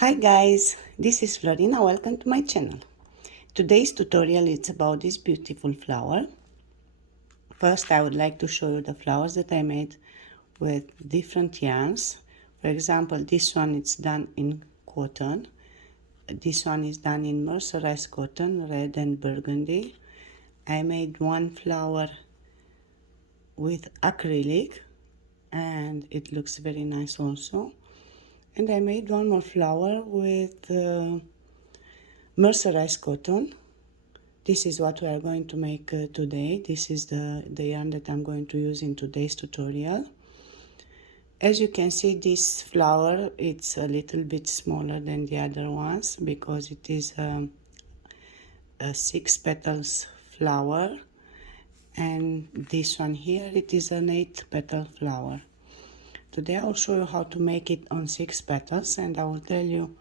Hi guys, this is Florina. Welcome to my channel. Today's tutorial is about this beautiful flower. First, I would like to show you the flowers that I made with different yarns. For example, this one is done in cotton. This one is done in mercerized cotton, red and burgundy. I made one flower with acrylic and it looks very nice also. And I made one more flower with mercerized cotton. This is what we are going to make today. This is the yarn that I'm going to use in today's tutorial. As you can see, this flower, it's a little bit smaller than the other ones because it is a 6 petals flower, and this one here, it is an 8 petal flower. Today I will show you how to make it on 6 petals, and I will tell you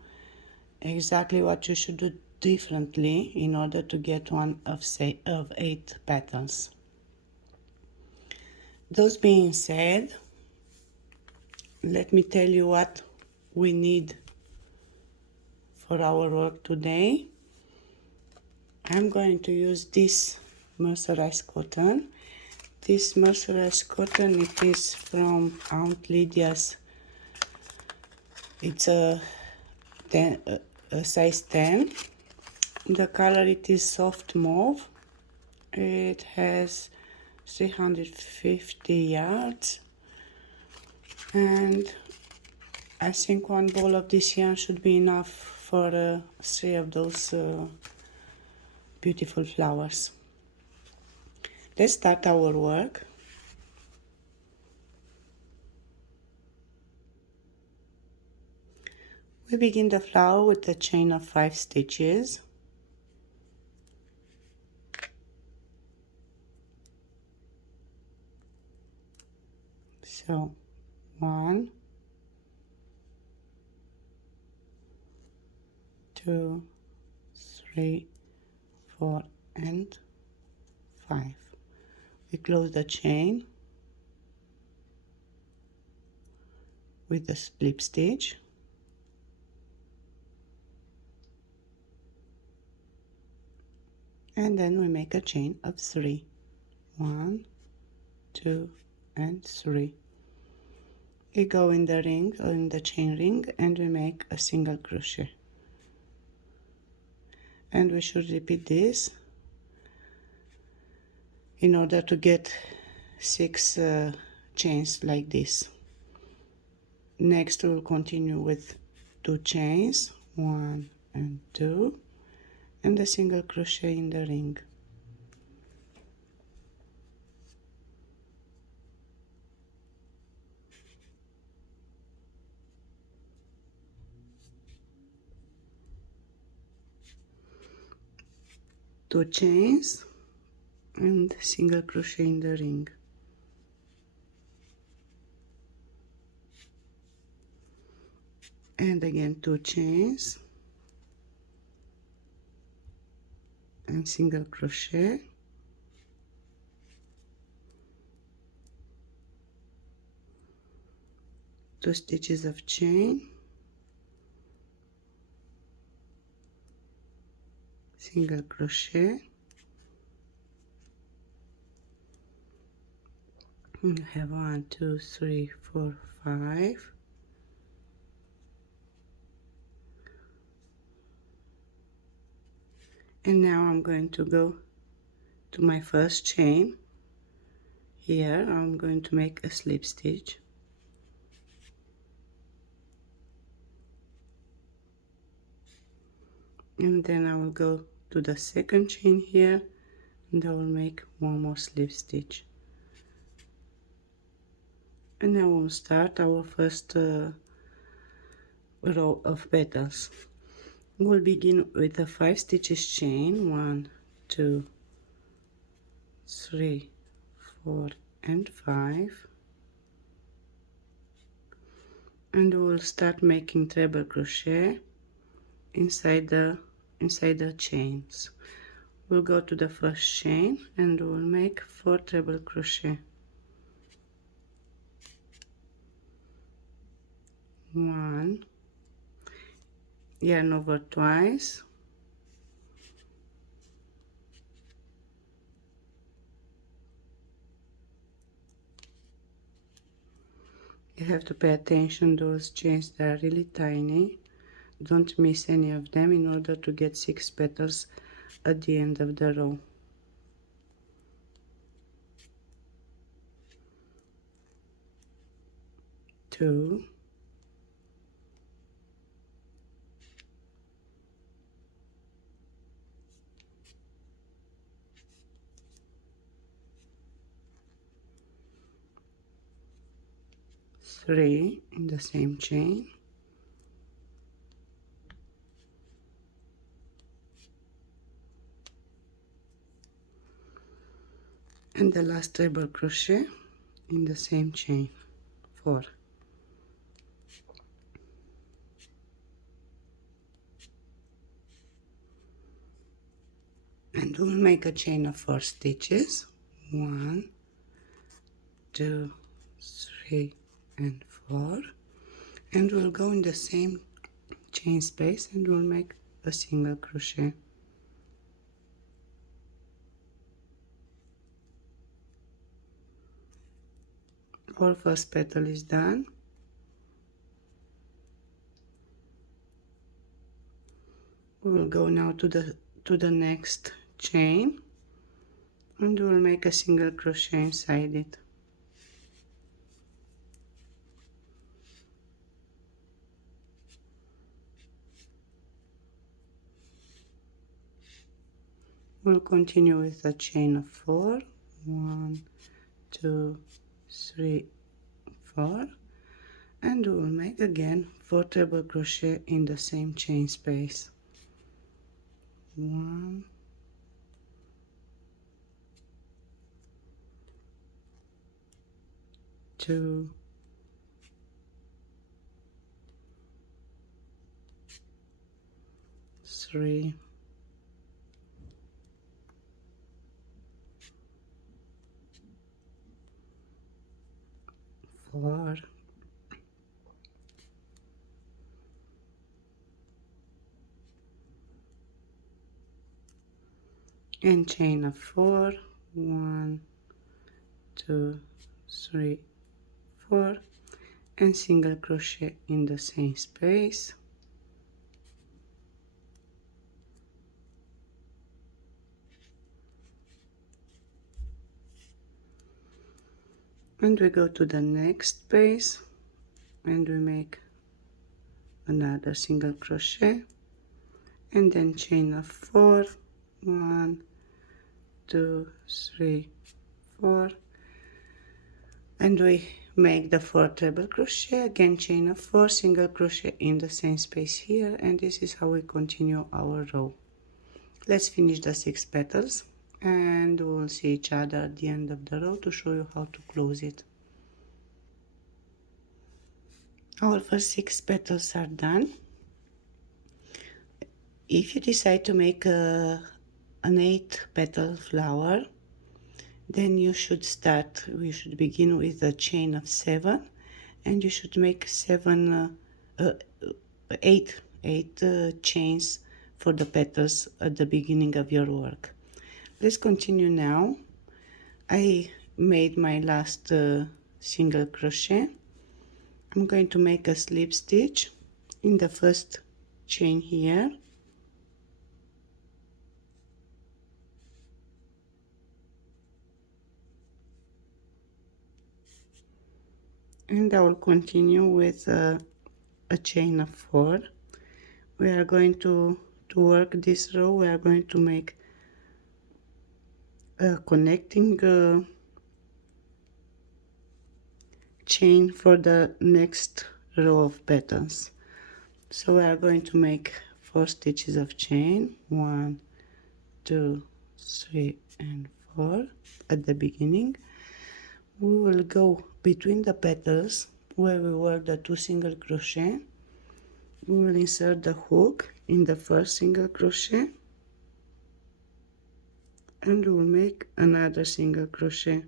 exactly what you should do differently in order to get one of 8 petals. Those being said, let me tell you what we need for our work today. I'm going to use this mercerized cotton. This mercerized cotton, it is from Aunt Lydia's. It's a size 10. The color, it is soft mauve. It has 350 yards, and I think one ball of this yarn should be enough for 3 of those beautiful flowers. Let's start our work. We begin the flower with a chain of 5 stitches. So 1, 2, 3, 4 and 5. We close the chain with a slip stitch, and then we make a chain of 3. 1, 2 and 3. We go in the ring, or in the chain ring, and we make a single crochet, and we should repeat this in order to get 6 chains like this. Next we will continue with 2 chains, 1 and 2, and a single crochet in the ring. Two chains and single crochet in the ring. And again 2 chains and single crochet, two stitches of chain, single crochet, and you have 1, 2, 3, 4, 5, and now I'm going to go to my first chain. Here I'm going to make a slip stitch, and then I will go to the second chain here, and I will make one more slip stitch, and now we'll start our first row of petals. We'll begin with a 5 stitches chain, 1, 2, 3, 4 and 5, and we'll start making treble crochet inside the chains. We'll go to the first chain and we'll make 4 treble crochet. 1, yarn over twice, you have to pay attention, those chains, they are really tiny, don't miss any of them in order to get 6 petals at the end of the row. Two, three in the same chain, and the last treble crochet in the same chain, 4. And we'll make a chain of 4 stitches, 1, 2, 3 and 4, and we'll go in the same chain space and we'll make a single crochet. Our first petal is done. We will go now to the next chain and we'll make a single crochet inside it. We'll continue with a chain of 4, 1, 2, 3, 4, and we'll make again 4 treble crochet in the same chain space. 1, 2, 3, 4, and chain of 4, 1, 2, 3, 4, and single crochet in the same space. And we go to the next space and we make another single crochet and then chain of 4, 1, 2, 3, 4, and we make the 4 treble crochet, again chain of 4, single crochet in the same space here, and this is how we continue our row. Let's finish the 6 petals and we'll see each other at the end of the row to show you how to close it. Our first 6 petals are done. If you decide to make an 8 petal flower, then you should begin with a chain of 7 and you should make 8 chains for the petals at the beginning of your work. Let's continue now. I made my last single crochet. I'm going to make a slip stitch in the first chain here, and I will continue with a chain of 4. We are going to work this row. We are going to make a connecting chain for the next row of petals. So we are going to make 4 stitches of chain, 1, 2, 3 and 4 at the beginning. We will go between the petals where we work the 2 single crochet. We will insert the hook in the first single crochet and we will make another single crochet.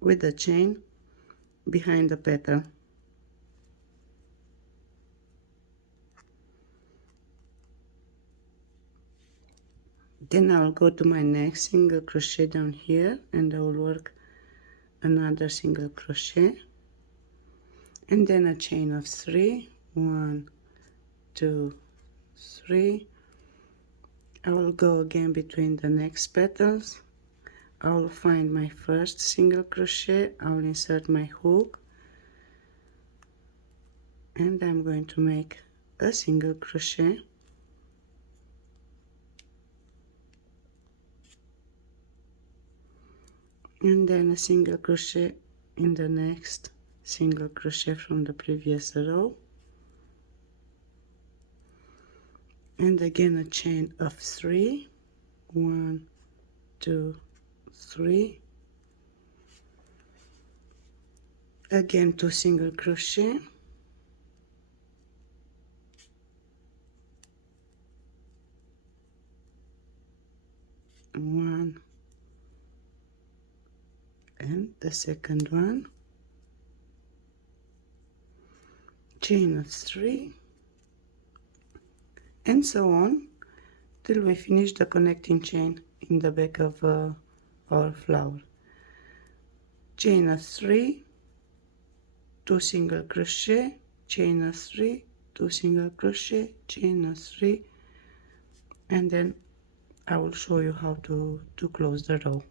with the chain behind the petal. Then I will go to my next single crochet down here and I will work another single crochet and then a chain of 3, 1, 2, 3. I will go again between the next petals. I will find my first single crochet, I will insert my hook and I'm going to make a single crochet and then a single crochet in the next single crochet from the previous row, and again a chain of 3, 1, 2, 3, again 2 single crochet, one and the second one, chain of 3, and so on till we finish the connecting chain in the back of our flower. Chain of 3, 2 single crochet, chain of 3, 2 single crochet, chain of 3, and then I will show you how to close the row.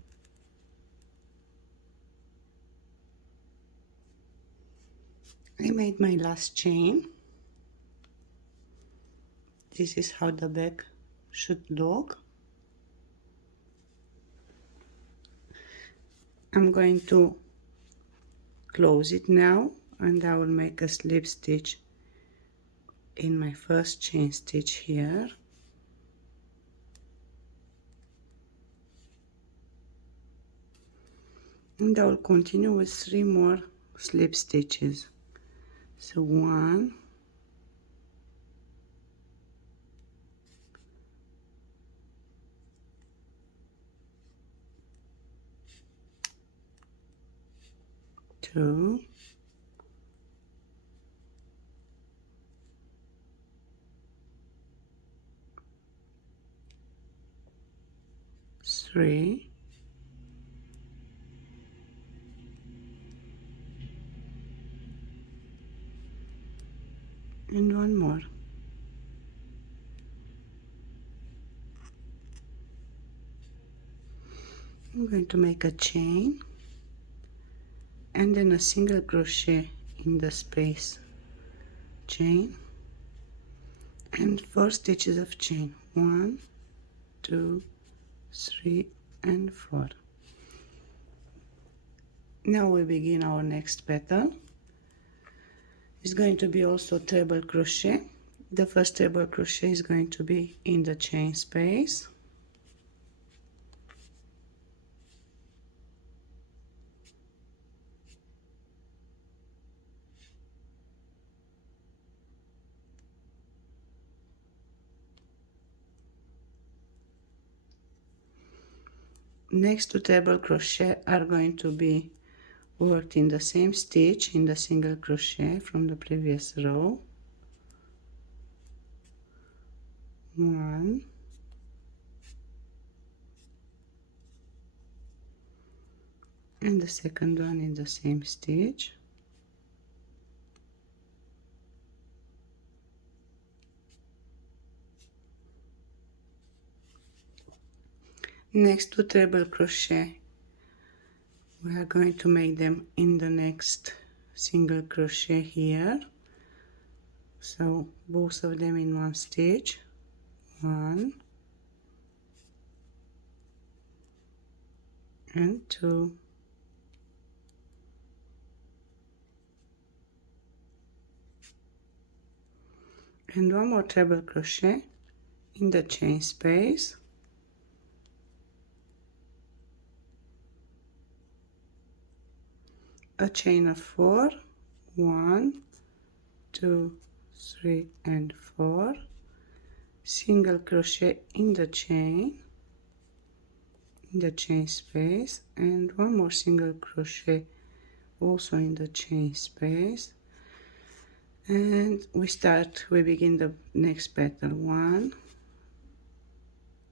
I made my last chain. This is how the back should look. I'm going to close it now and I will make a slip stitch in my first chain stitch here. And I will continue with 3 more slip stitches. So 1, 2, 3, and 1 more. I'm going to make a chain and then a single crochet in the space chain and 4 stitches of chain, 1, 2, 3 and 4. Now we begin our next petal. It's going to be also treble crochet. The first treble crochet is going to be in the chain space. Next to treble crochet are going to be worked in the same stitch in the single crochet from the previous row. 1, and the second one in the same stitch. Next to treble crochet we are going to make them in the next single crochet here, so both of them in one stitch, 1 and 2 and 1 more treble crochet in the chain space, a chain of 4, 1, 2, 3 and 4, single crochet in the chain, in the chain space, and one more single crochet also in the chain space, and we begin the next petal. 1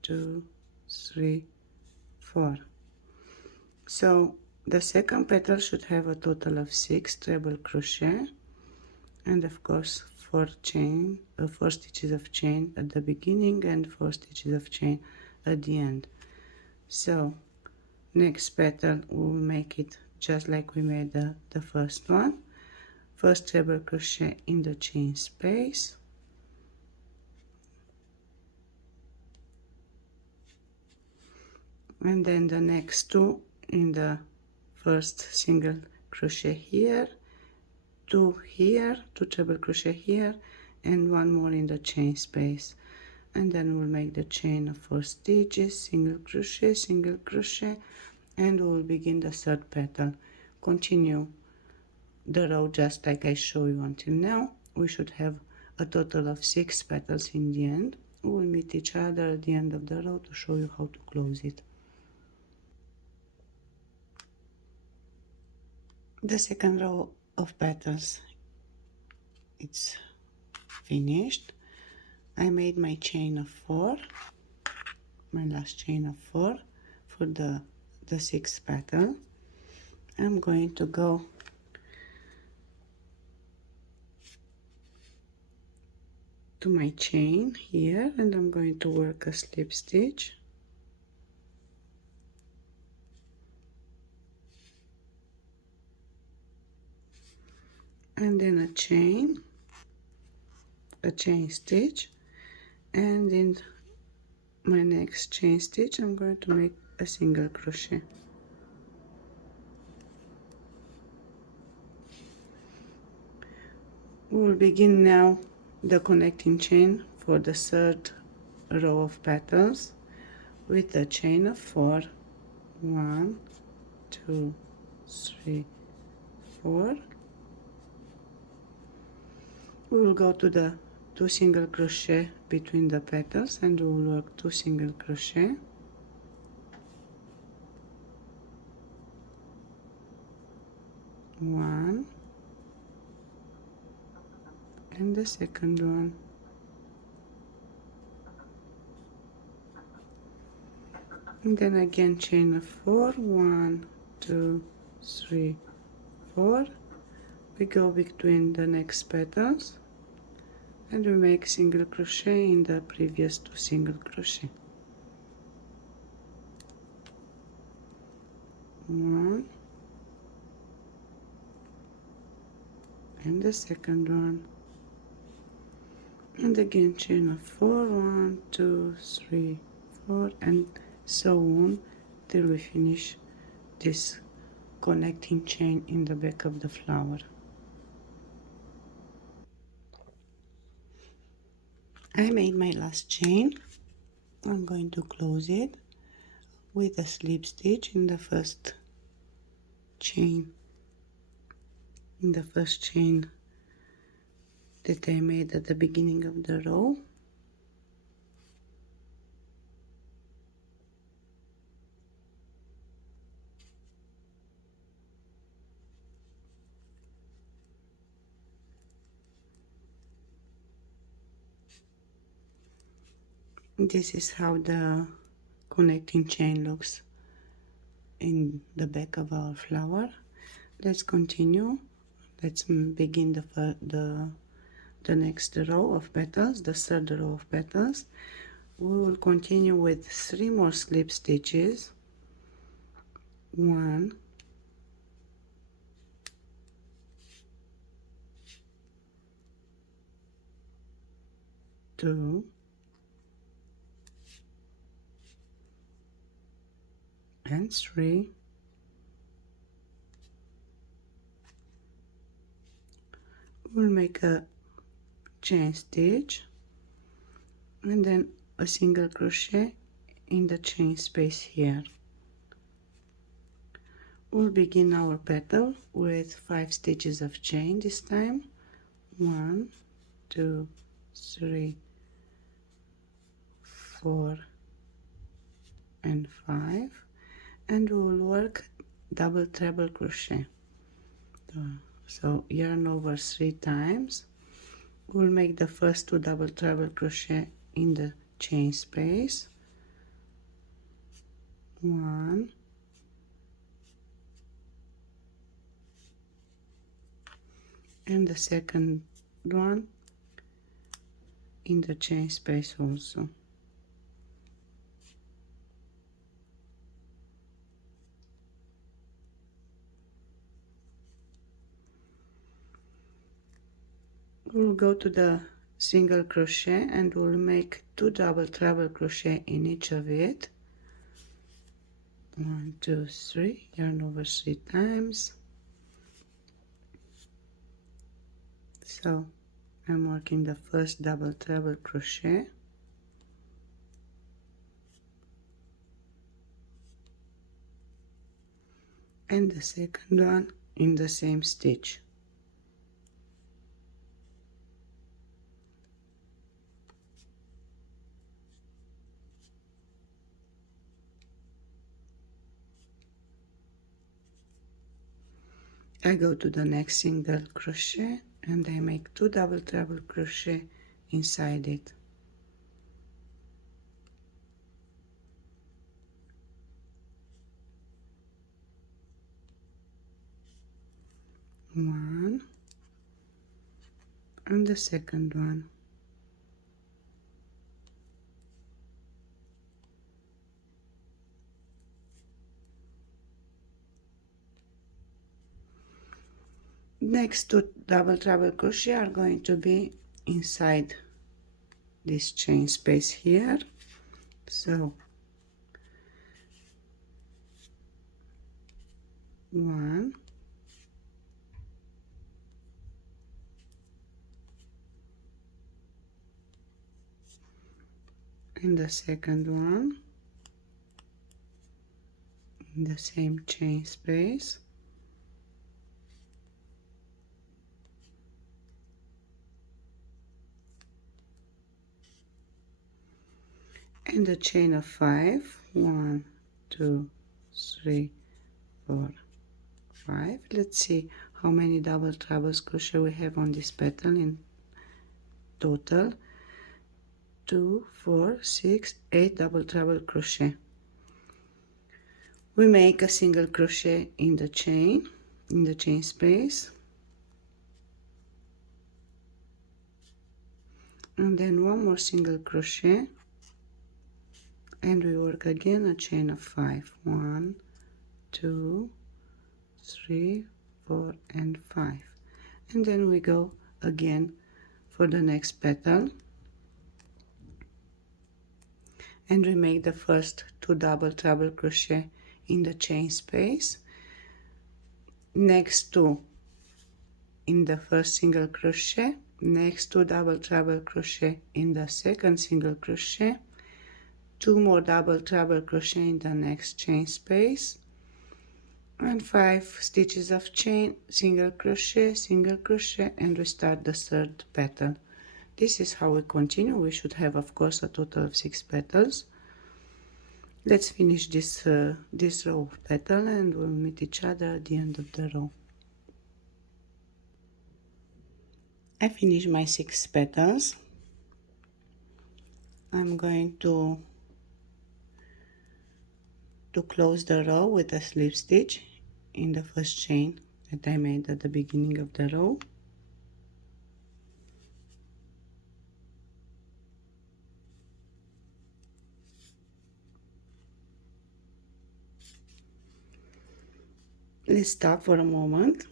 2 3 4. So the second petal should have a total of 6 treble crochet, and of course 4 stitches of chain at the beginning and 4 stitches of chain at the end. So next petal we will make it just like we made the first one. First treble crochet in the chain space, and then the next two in the first single crochet here, 2 here, 2 treble crochet here, and one more in the chain space, and then we'll make the chain of 4 stitches, single crochet, and we'll begin the third petal. Continue the row just like I show you until now. We should have a total of 6 petals in the end. We'll meet each other at the end of the row to show you how to close it. The second row of petals, it's finished. I made my chain of 4, my last chain of 4 for the 6th petal. I'm going to go to my chain here, and I'm going to work a slip stitch, and then a chain stitch, and in my next chain stitch I'm going to make a single crochet. We will begin now the connecting chain for the third row of petals with a chain of 4. 1 2 3 4. We will go to the 2 single crochet between the petals, and we will work 2 single crochet, one, and the second one, and then again chain of 4. 1 2 3 4. We go between the next petals, and we make single crochet in the previous 2 single crochet. 1, and the second one, and again chain of 4. 1 2 3 4, and so on till we finish this connecting chain in the back of the flower. I made my last chain. I'm going to close it with a slip stitch in the first chain, that I made at the beginning of the row. This is how the connecting chain looks in the back of our flower. Let's continue. Let's begin the next row of petals, the third row of petals. We will continue with 3 more slip stitches. 1, 2, and 3. We'll make a chain stitch, and then a single crochet in the chain space here. We'll begin our petal with 5 stitches of chain this time. 1 2 3 4 and 5. and we will work double treble crochet. So yarn over 3 times. We'll make the first 2 double treble crochet in the chain space, 1, and the second one in the chain space also. We'll go to the single crochet and we'll make 2 double treble crochet in each of it. 1, 2, 3, yarn over 3 times. So I'm working the first double treble crochet, and the second one in the same stitch. I go to the next single crochet and I make 2 double treble crochet inside it. One and the second one. Next 2 double treble crochet are going to be inside this chain space here. So 1, and the second one in the same chain space, and a chain of 5. 1, 2, 3, 4, 5. Let's see how many double treble crochet we have on this petal in total. 2, 4, 6, 8 double treble crochet. We make a single crochet in the chain space, and then one more single crochet, and we work again a chain of 5. 1, 2, 3, 4, and 5, and then we go again for the next petal, and we make the first 2 double treble crochet in the chain space, next 2 in the first single crochet, next 2 double treble crochet in the second single crochet, 2 more double treble crochet in the next chain space, and 5 stitches of chain, single crochet, and we start the third petal. This is how we continue. We should have, of course, a total of 6 petals. Let's finish this row of petal and we'll meet each other at the end of the row. I finished my 6 petals. I'm going to close the row with a slip stitch in the first chain that I made at the beginning of the row. Let's stop for a moment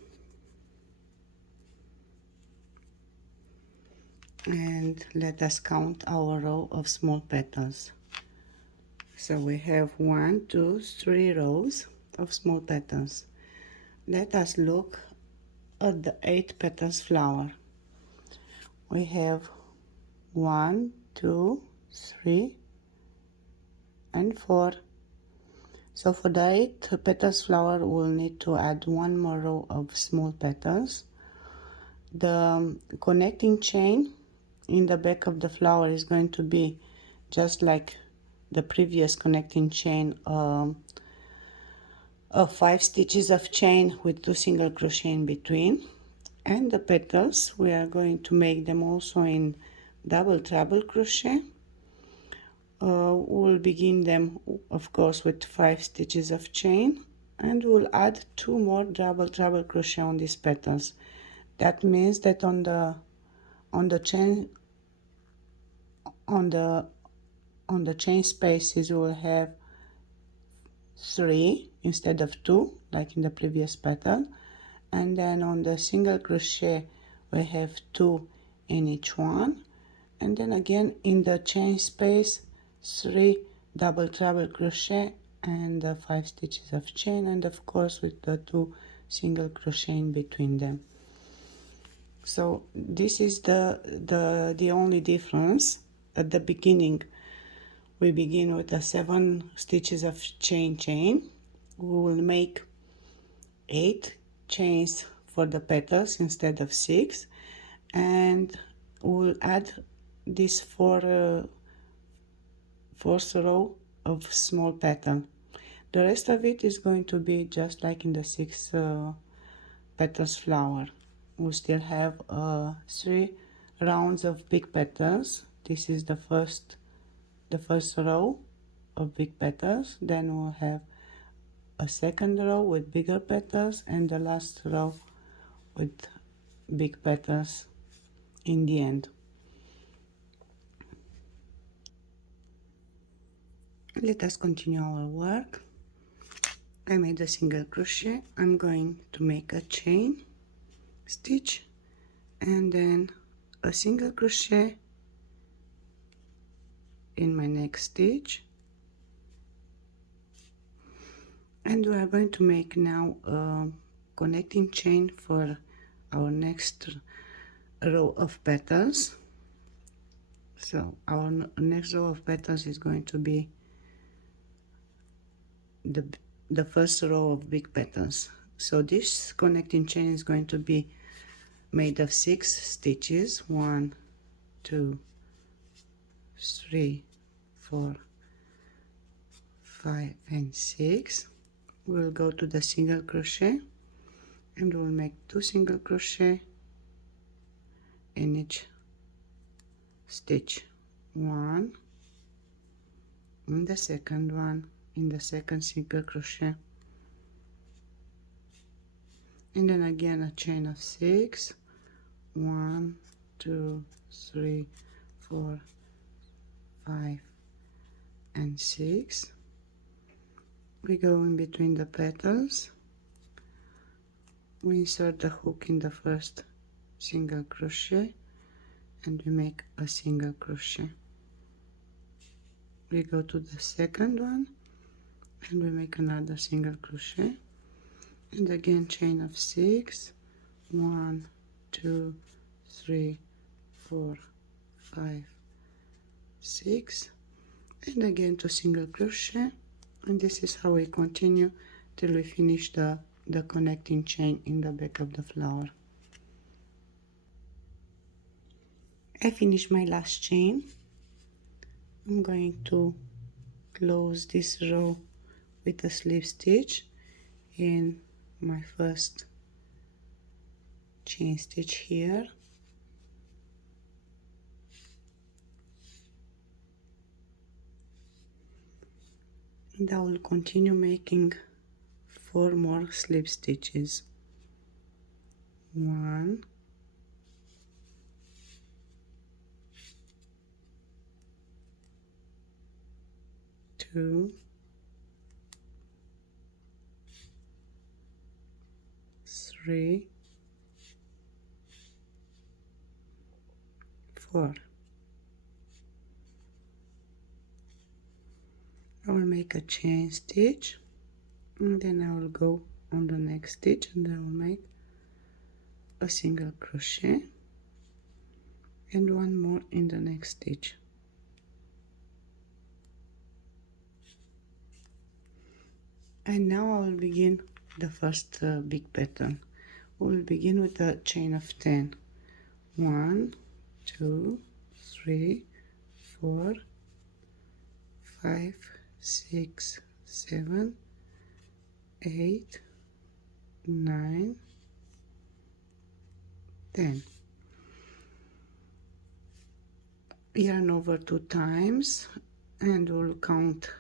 and let us count our row of small petals. So we have 1, 2, 3 rows of small petals. Let us look at the 8 petals flower. We have 1, 2, 3, and 4. So for the 8 petals flower, we'll need to add one more row of small petals. The connecting chain in the back of the flower is going to be just like the previous connecting chain 5 stitches of chain with 2 single crochet in between. And the petals, we are going to make them also in double treble crochet. We'll begin them, of course, with 5 stitches of chain, and we'll add 2 more double treble crochet on these petals. That means that on the chain on the chain spaces we will have 3 instead of 2, like in the previous petal, and then on the single crochet we have 2 in each one, and then again in the chain space 3 double treble crochet and 5 stitches of chain, and of course with the 2 single crochet in between them. So this is the only difference. At the beginning we begin with the 7 stitches of chain. We will make 8 chains for the petals instead of 6, and we'll add this fourth row of small petal. The rest of it is going to be just like in the 6 petals flower. We still have 3 rounds of big petals. This is the first row of big petals, then we'll have a second row with bigger petals, and the last row with big petals in the end. Let us continue our work. I made a single crochet. I'm going to make a chain stitch and then a single crochet in my next stitch, and we are going to make now a connecting chain for our next row of petals. So our next row of petals is going to be the first row of big petals. So this connecting chain is going to be made of 6 stitches. 1, 2, 3, 4, 5 and 6. We'll go to the single crochet and we'll make 2 single crochet in each stitch. 1 in the second one, in the second single crochet, and then again a chain of 6. 1, 2, 3, 4, 5 and 6. We go in between the petals, we insert the hook in the first single crochet and we make a single crochet. We go to the second one and we make another single crochet, and again chain of 6. 1, 2, 3, 4, 5, 6, and again 2 single crochet, and this is how we continue till we finish the connecting chain in the back of the flower. I finished my last chain. I'm going to close this row with a slip stitch in my first chain stitch here, and I will continue making 4 more slip stitches. 1, 2, 3, 4. I will make a chain stitch and then I will go on the next stitch and I will make a single crochet and 1 more in the next stitch. And now I will begin the first big pattern. We will begin with a chain of 10. 1, 2, 3, 4, 5, 6, 7, 8, 9, 10. Yarn over 2 times and we'll count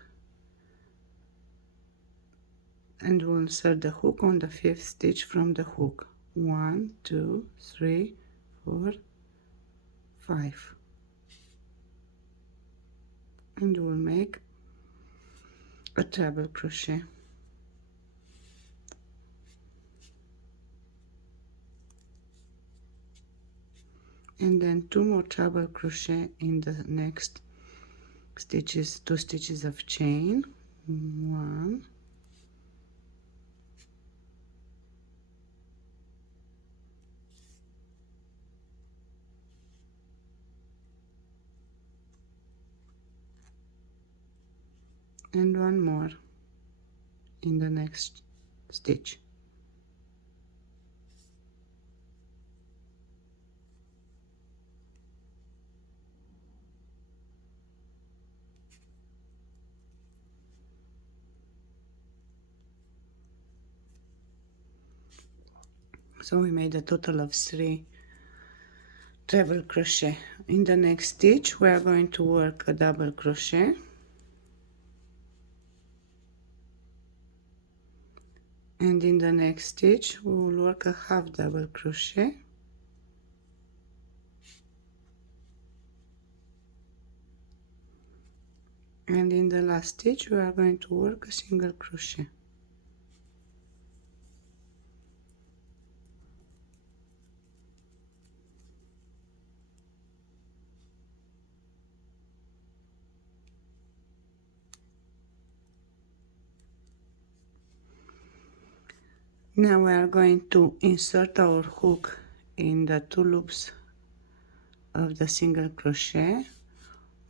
and we'll insert the hook on the 5th stitch from the hook. 1, 2, 3, 4, 5, and we'll make a treble crochet. And then 2 more treble crochet in the next stitches, 2 stitches of chain. 1, and 1 more in the next stitch. So we made a total of 3 treble crochet. In the next stitch we are going to work a double crochet, and in the next stitch we will work a half double crochet, and in the last stitch we are going to work a single crochet. Now we are going to insert our hook in the 2 loops of the single crochet.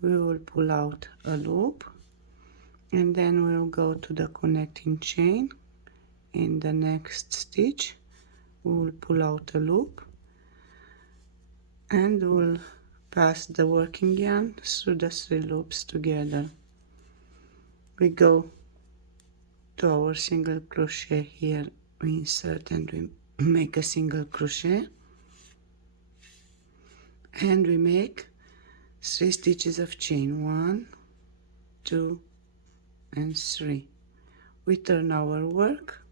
We will pull out a loop and then we'll go to the connecting chain. In the next stitch we will pull out a loop and we'll pass the working yarn through the 3 loops together. We go to our single crochet here, we insert and we make a single crochet, and we make 3 stitches of chain. 1, 2, and 3. We turn our work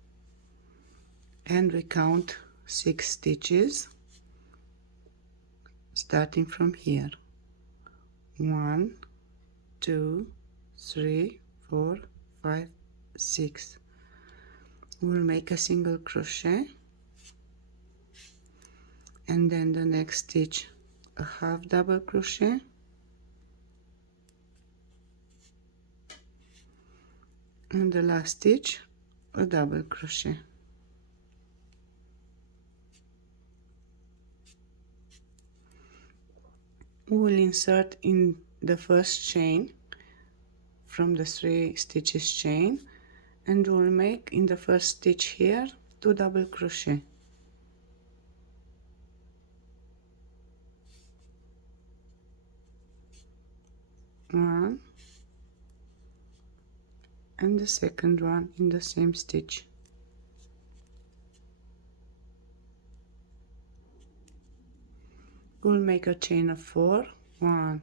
and we count 6 stitches starting from here. 1, 2, 3, 4, 5, 6. We'll make a single crochet, and then the next stitch a half double crochet, and the last stitch a double crochet. We will insert in the first chain from the 3 stitches chain, and we'll make in the first stitch here 2 double crochet. One, and the second one in the same stitch. We'll make a chain of 4. 1,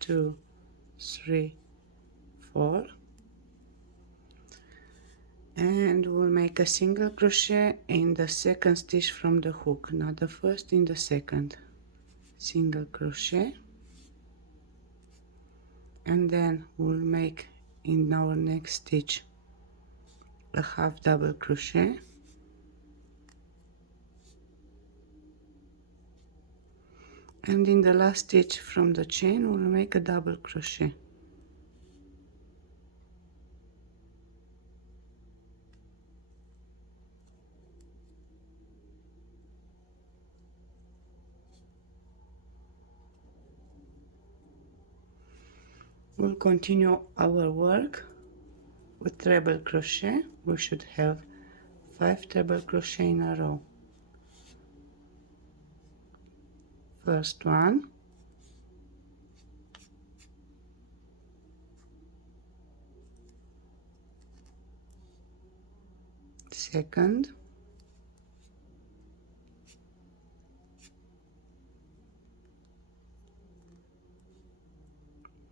2, 3, 4, and we'll make a single crochet in the second stitch from the hook, not the first, in the second. Single crochet, and then we'll make in our next stitch a half double crochet, and in the last stitch from the chain we'll make a double crochet. We'll continue our work with treble crochet. We should have 5 treble crochet in a row. First one, second,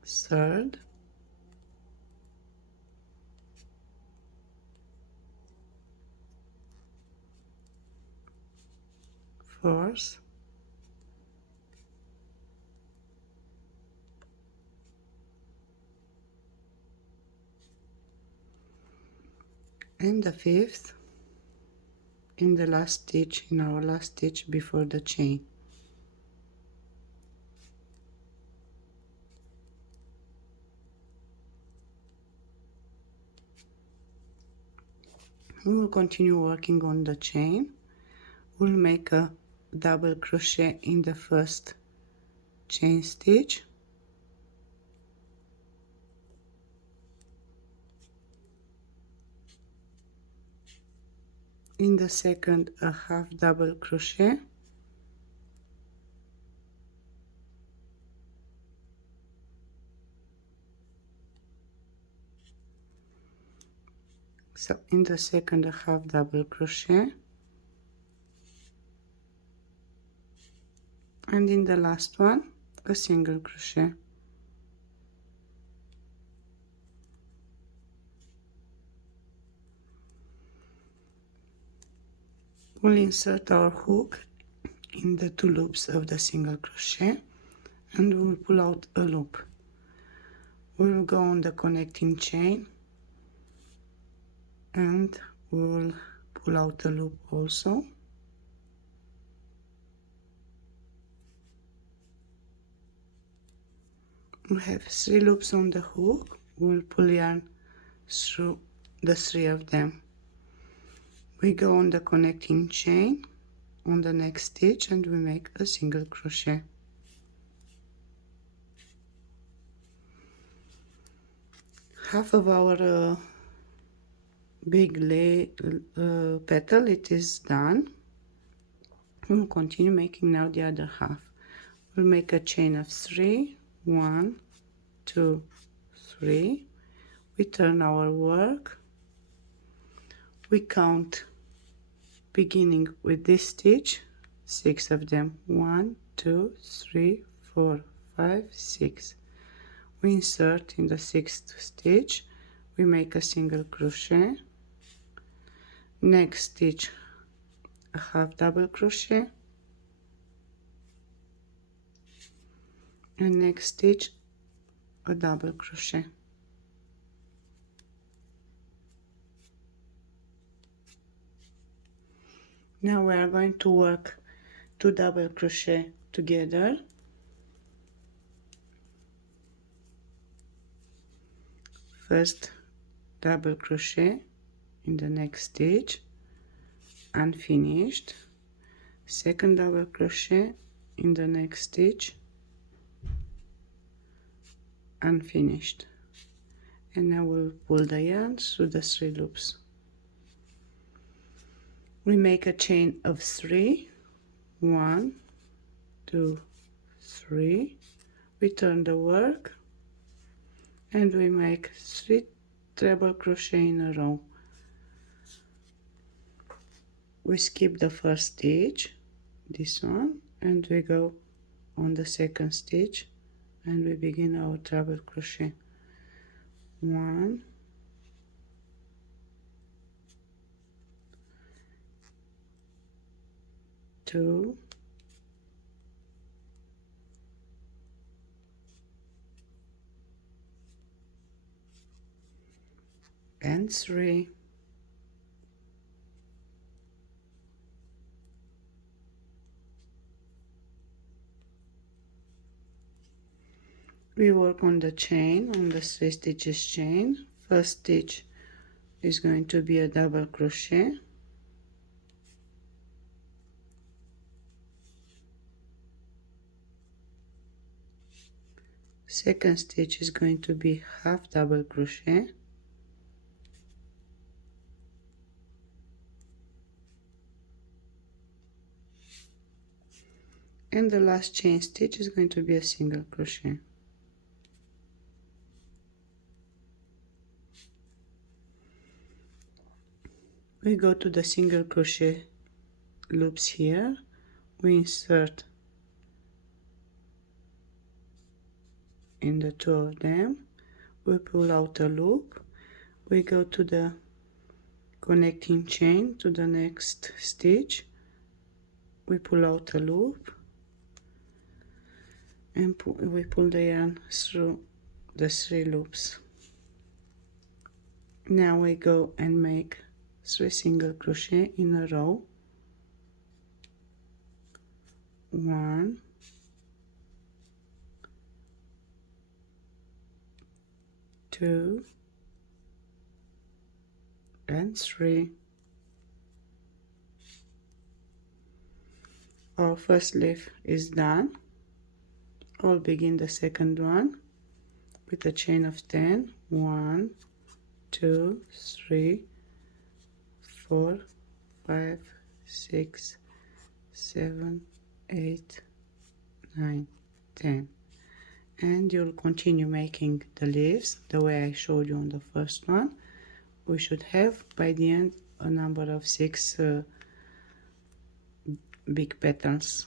third, fourth, and the fifth in the last stitch, in our last stitch before the chain. We will continue working on the chain. We'll make a double crochet in the first chain stitch, in the second a half double crochet, so in the second a half double crochet, and in the last one a single crochet. We'll insert our hook in the two loops of the single crochet and we'll pull out a loop. We'll go on the connecting chain and we'll pull out a loop also. We have 3 loops on the hook. We'll pull yarn through the 3 of them. We go on the connecting chain on the next stitch and we make a single crochet. Half of our big petal, it is done. We'll continue making now the other half. We'll make a chain of 3, 1, 2, 3. We turn our work. We count beginning with this stitch, 6 of them, 1, 2, 3, 4, 5, 6. We insert in the 6th stitch, we make a single crochet, next stitch a half double crochet, and next stitch a double crochet. Now we are going to work 2 double crochet together. First double crochet in the next stitch, unfinished. Second double crochet in the next stitch, unfinished. And now we'll pull the yarn through the 3 loops. We make a chain of 3, 1, 2, 3. We turn the work and we make 3 treble crochet in a row. We skip the first stitch, this one, and we go on the second stitch and we begin our treble crochet. 1, 2, and 3. We work on the chain, on the 3 stitches chain. First stitch is going to be a double crochet, second stitch is going to be half double crochet, and the last chain stitch is going to be a single crochet. we go to the single crochet loops here, we insert in the two of them, we pull out a loop, we go to the connecting chain to the next stitch, we pull out a loop, and we pull the yarn through the 3 loops. Now we go and make 3 single crochet in a row. 1, 2, and 3. Our first leaf is done. I'll begin the second one with a chain of 10. 1, 2, 3, 4, 5, 6, 7, 8, 9, 10. And you'll continue making the leaves the way I showed you on the first one. We should have by the end a number of 6 big petals.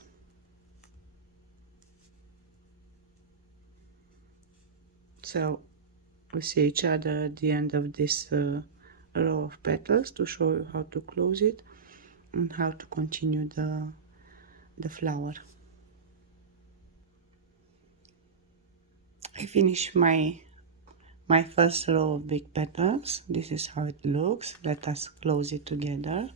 So we see each other at the end of this row of petals to show you how to close it and how to continue the flower. I finished my first row of big petals. This is how it looks. Let us close it together.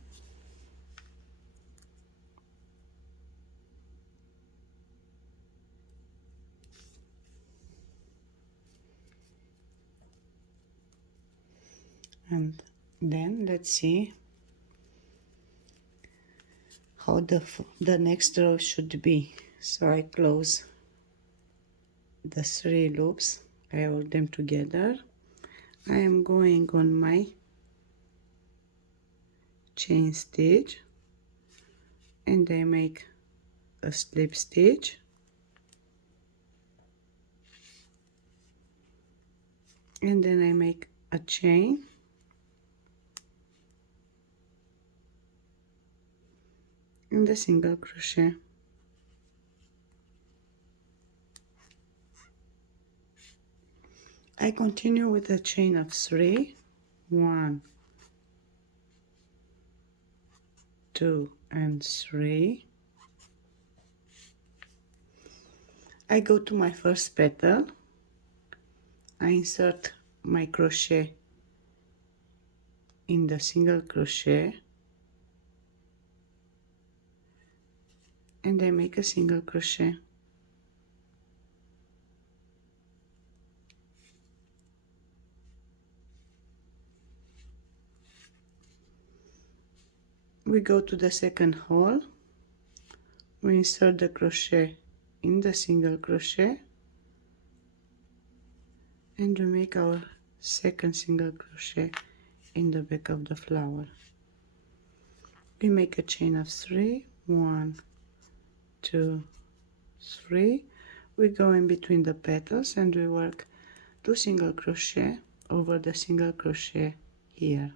And then let's see how the next row should be. So I close the 3 loops, I hold them together. I am going on my chain stitch and I make a slip stitch, and then I make a chain, and a single crochet. I continue with a chain of 3, 1, 2, and 3. I go to my first petal, I insert my crochet in the single crochet, and I make a single crochet. We go to the second hole, we insert the crochet in the single crochet, and we make our second single crochet in the back of the flower. We make a chain of 3, 1, 2, 3. We go in between the petals and we work 2 single crochet over the single crochet here.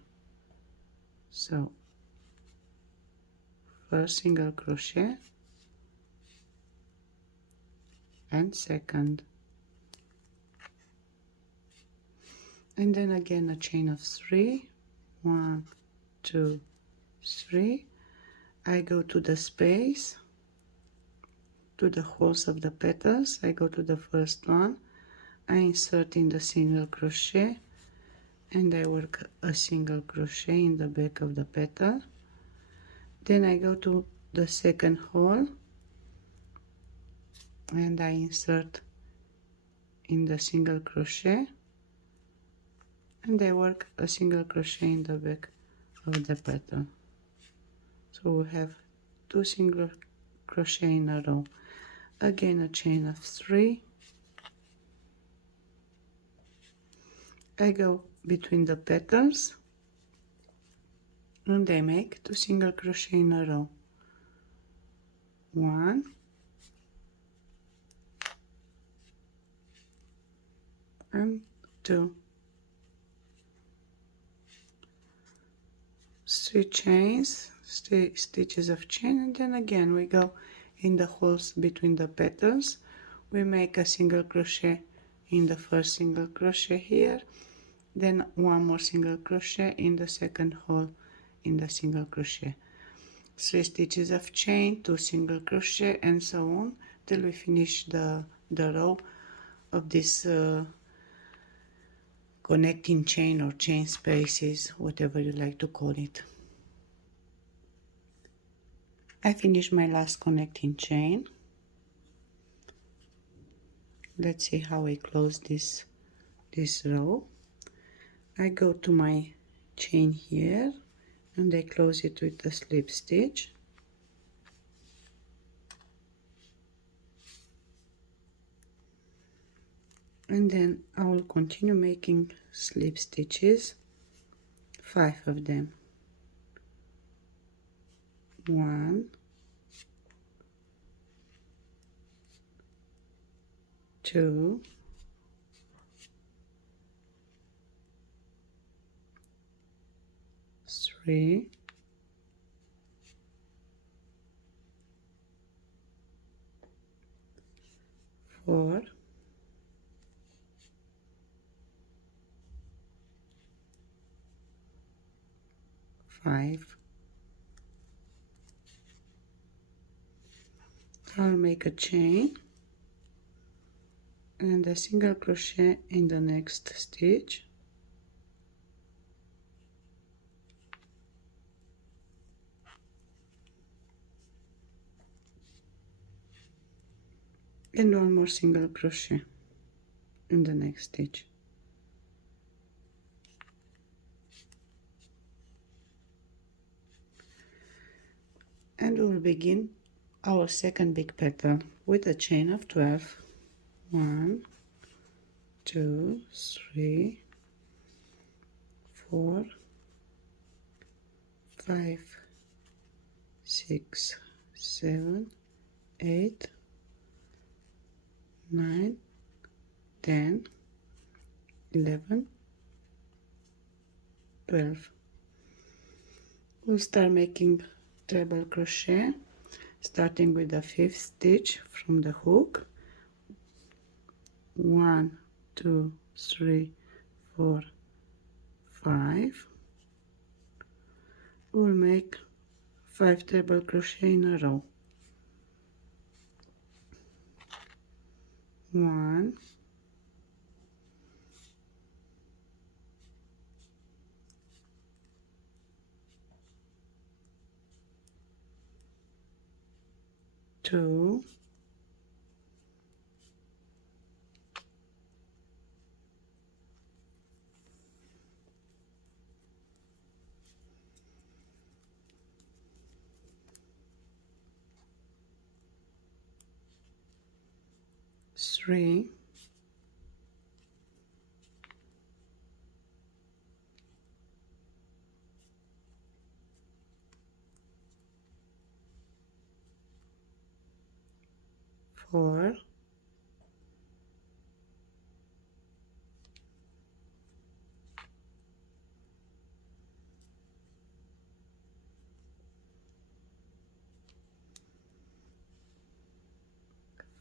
So first single crochet and second, and then again a chain of 3, 1, 2, 3. I go to the space, to the holes of the petals. I go to the first one, I insert in the single crochet, and I work a single crochet in the back of the petal. Then I go to the second hole and I insert in the single crochet, and I work a single crochet in the back of the petal. So we have 2 single crochet in a row. Again a chain of 3. I go between the petals and I make 2 single crochet in a row. 1, and 2, 3 chains, 3 stitches of chain, and then again we go in the holes between the petals. We make a single crochet in the first single crochet here, then one more single crochet in the second hole in the single crochet, 3 stitches of chain, 2 single crochet, and so on till we finish the row of this connecting chain or chain spaces, whatever you like to call it. I finished my last connecting chain. Let's see how I close this row. I go to my chain here and I close it with a slip stitch. And then I will continue making slip stitches, 5 of them. 1, 2, 3, 4, 5. I'll make a chain and a single crochet in the next stitch, and one more single crochet in the next stitch. And we'll begin our second big petal with a chain of 12. 1, 2, 3, 4, 5, 6, 7, 8, 9, 10, 11, 12. We'll start making treble crochet, starting with the 5th stitch from the hook. 1, 2, 3, 4, 5. We'll make 5 treble crochet in a row. 1, 2, 3, 4,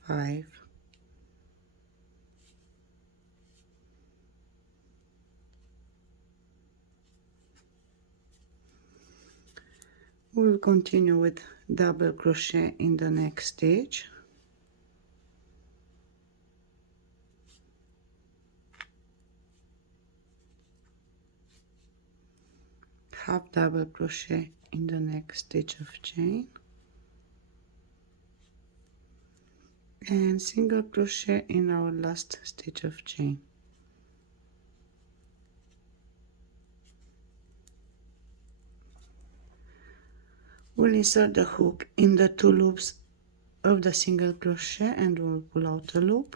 5, 'We'll continue with double crochet in the next stitch. Half double crochet in the next stitch of chain, and single crochet in our last stitch of chain. We'll insert the hook in the 2 loops of the single crochet and we'll pull out a loop.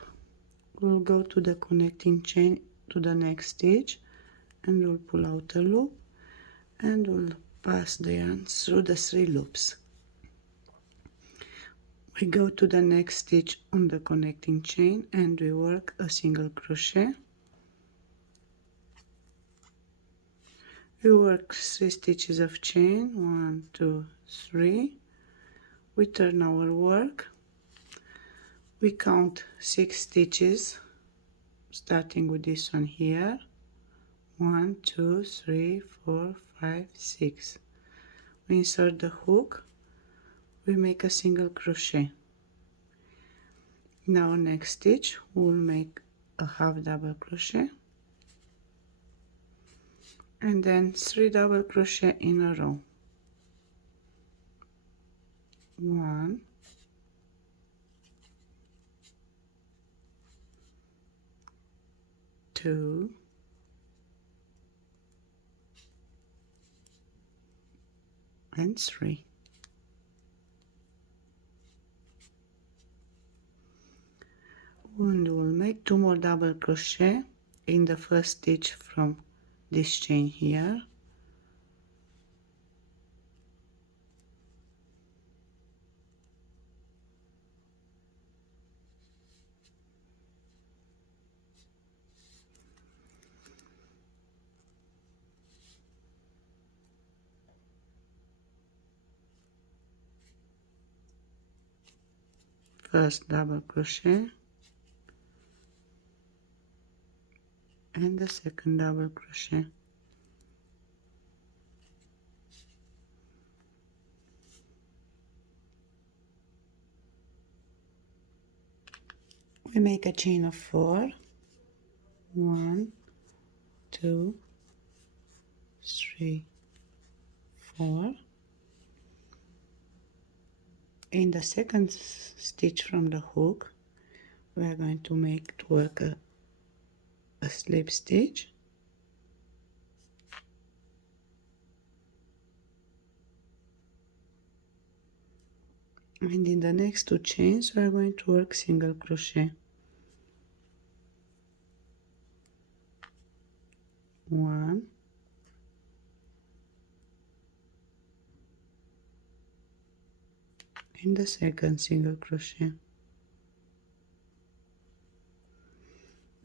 We'll go to the connecting chain to the next stitch and we'll pull out a loop and we'll pass the yarn through the 3 loops. We go to the next stitch on the connecting chain and we work a single crochet. We work 3 stitches of chain, 1, 2, 3. We turn our work. We count 6 stitches, starting with this one here. 1, 2, 3, 4, 5, 6. We insert the hook. We make a single crochet. In our next stitch, we'll make a half double crochet and then 3 double crochet in a row. 1, 2, and 3. And we'll make 2 more double crochet in the first stitch from this chain here. First double crochet and the second double crochet. We make a chain of 4. 1, 2, 3, 4. In the second stitch from the hook, we are going to work a slip stitch. And in the next 2 chains, we are going to work single crochet. 1, in the second single crochet.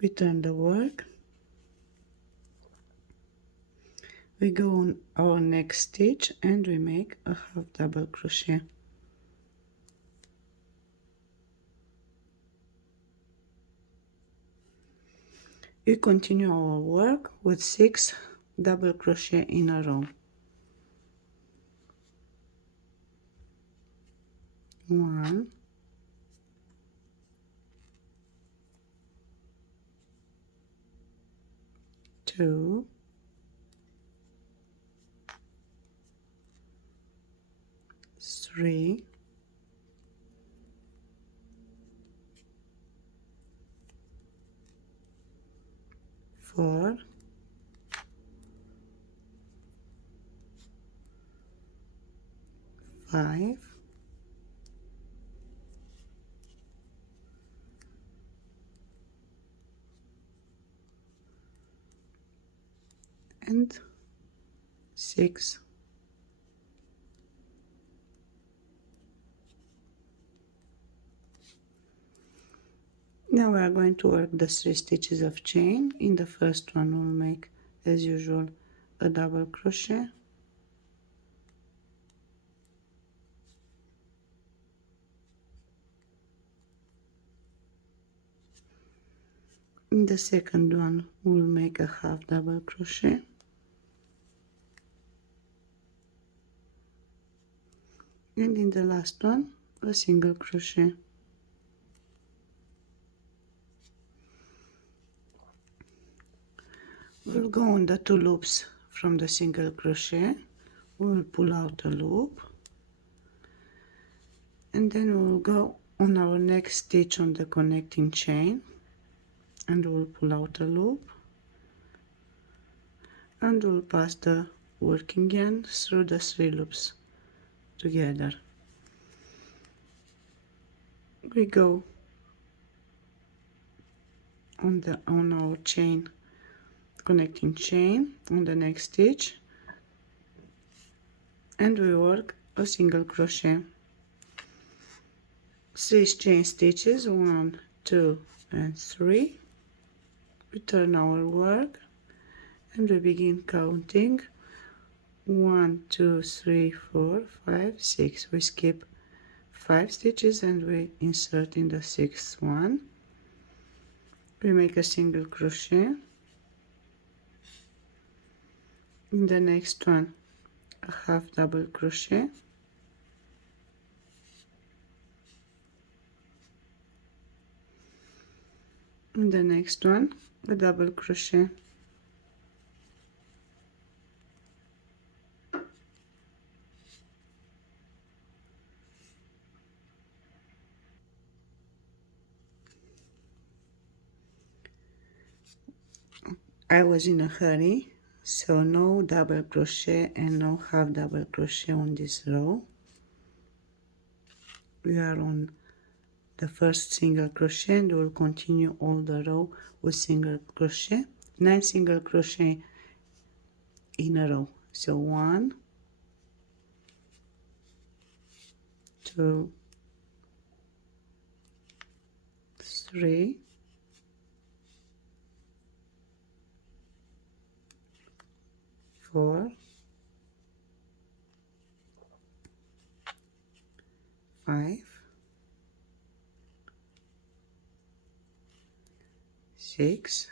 We turn the work. We go on our next stitch and we make a half double crochet. We continue our work with 6 double crochet in a row. 1, 2, 3, 4, 5, and 6. Now we are going to work the 3 stitches of chain. In the first one we'll make, as usual, a double crochet. In the second one we'll make a half double crochet. And in the last one, a single crochet. We'll go on the 2 loops from the single crochet. We'll pull out a loop and then we'll go on our next stitch on the connecting chain and we'll pull out a loop and we'll pass the working yarn through the 3 loops together. We go on our chain, connecting chain, on the next stitch, and we work a single crochet. 3 chain stitches, 1, 2, and 3. We turn our work and we begin counting 1 2 3 4 5 6. We skip 5 stitches and we insert in the sixth one. We make a single crochet. In the next one, a half double crochet. In the next one, a double crochet. I was in a hurry, so no double crochet and no half double crochet on this row. We are on the first single crochet and we'll continue all the row with single crochet, 9 single crochet in a row. So 1 2 3 4 5 6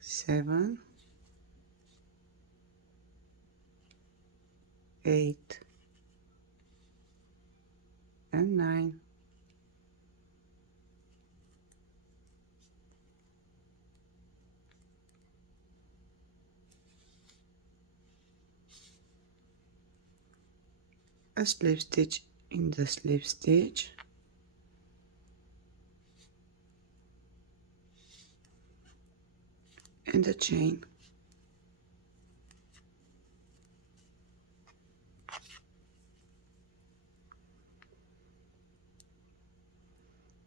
7 8 and 9. A slip stitch in the slip stitch, and a chain.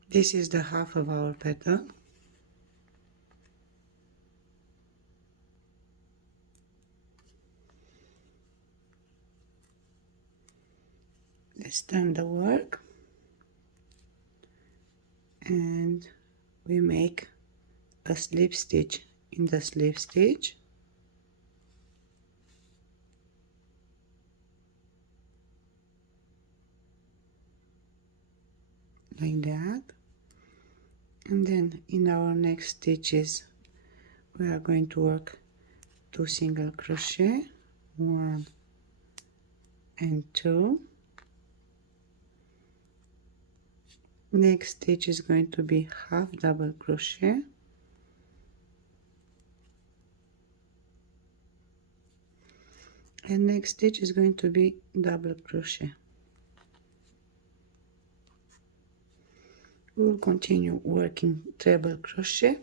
This is the half of our petal. Let's turn the work and we make a slip stitch in the slip stitch, like that, and then in our next stitches we are going to work 2 single crochet, 1 and 2. Next stitch is going to be half double crochet, and next stitch is going to be double crochet. We will continue working treble crochet,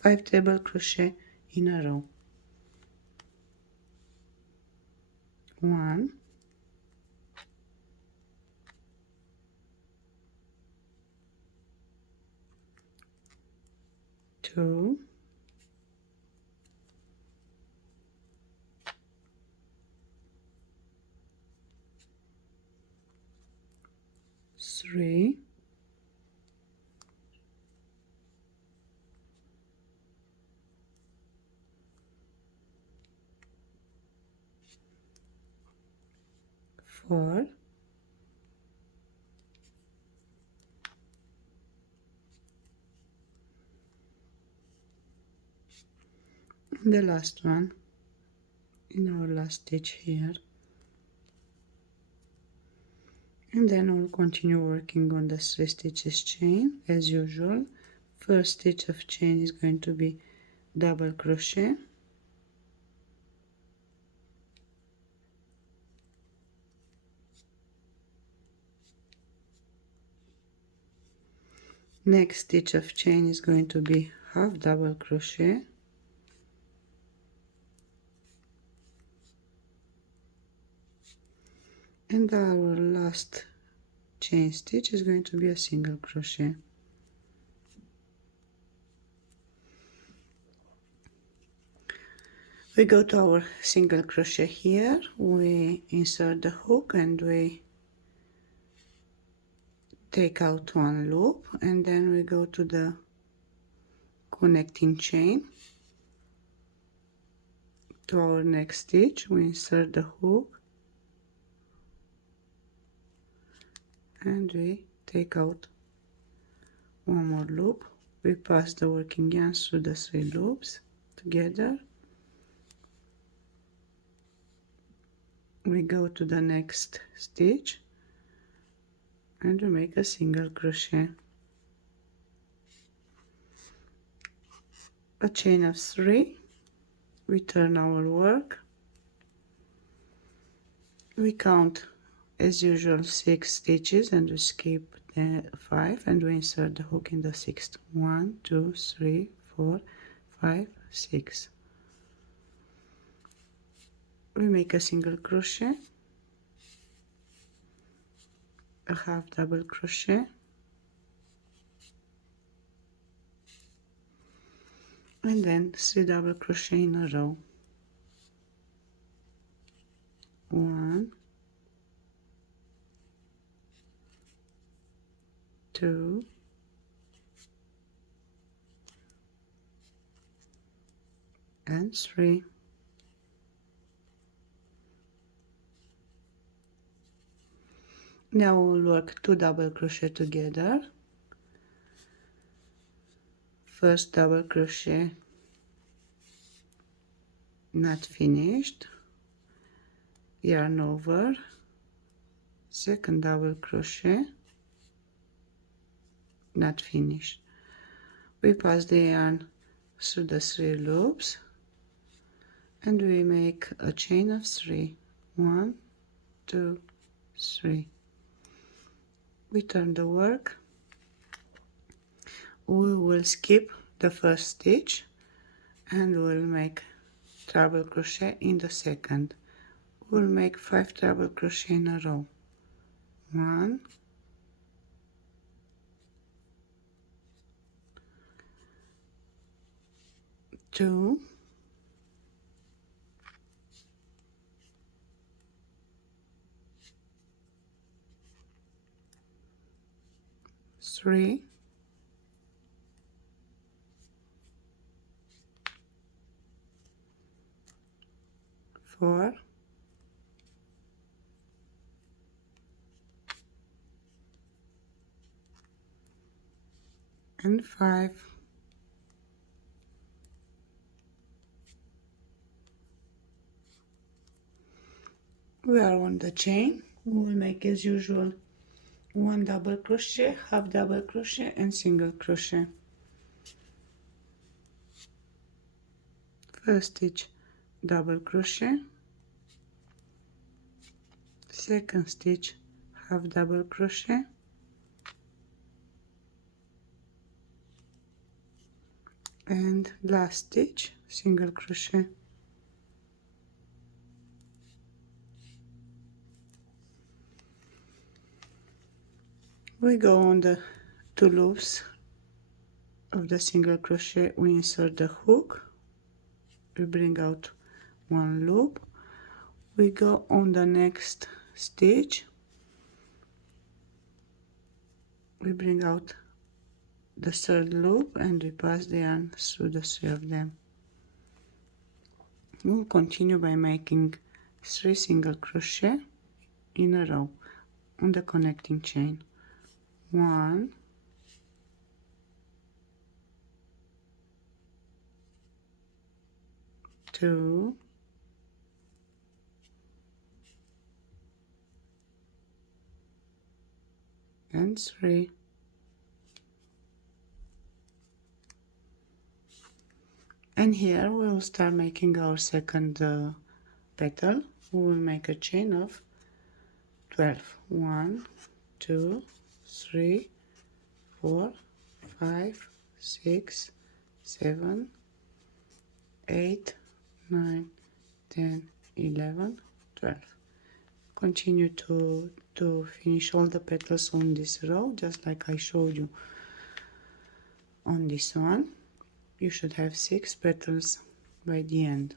5 treble crochet in a row. 1 2 3 4 and the last one in our last stitch here, and then we'll continue working on the 3 stitches chain as usual. First stitch of chain is going to be double crochet, next stitch of chain is going to be half double crochet, and our last chain stitch is going to be a single crochet. We go to our single crochet here, we insert the hook and we take out one loop, and then we go to the connecting chain to our next stitch. We insert the hook and we take out one more loop. We pass the working yarn through the 3 loops together. We go to the next stitch and we make a single crochet, a chain of 3. We turn our work. We count as usual 6 stitches and we skip the 5 and we insert the hook in the 6th. 1, 2, 3, 4, 5, 6. We make a single crochet, a half double crochet, and then 3 double crochet in a row. 1, 2, and 3. Now we'll work 2 double crochet together. First double crochet not finished, yarn over, second double crochet not finished. We pass the yarn through the 3 loops and we make a chain of 3. 1, 2, 3. We turn the work. We will skip the first stitch and we'll make treble crochet in the second. We'll make 5 treble crochet in a row. 1, 2, 3, 4, and 5. We are on the chain. We will make as usual 1 double crochet, half double crochet, and single crochet. First stitch double crochet, second stitch half double crochet, and last stitch single crochet. We go on the 2 loops of the single crochet. We insert the hook, we bring out 1 loop, we go on the next stitch, we bring out the 3rd loop and we pass the yarn through the 3 of them. We'll continue by making 3 single crochet in a row on the connecting chain. 1, 2, 3. And here we will start making our second petal. We will make a chain of 12. 1, 2, 3, 4, 5, 6, 7, 8, 9, 10, 11, 12. Continue to finish all the petals on this row, just like I showed you on this one. You should have 6 petals by the end.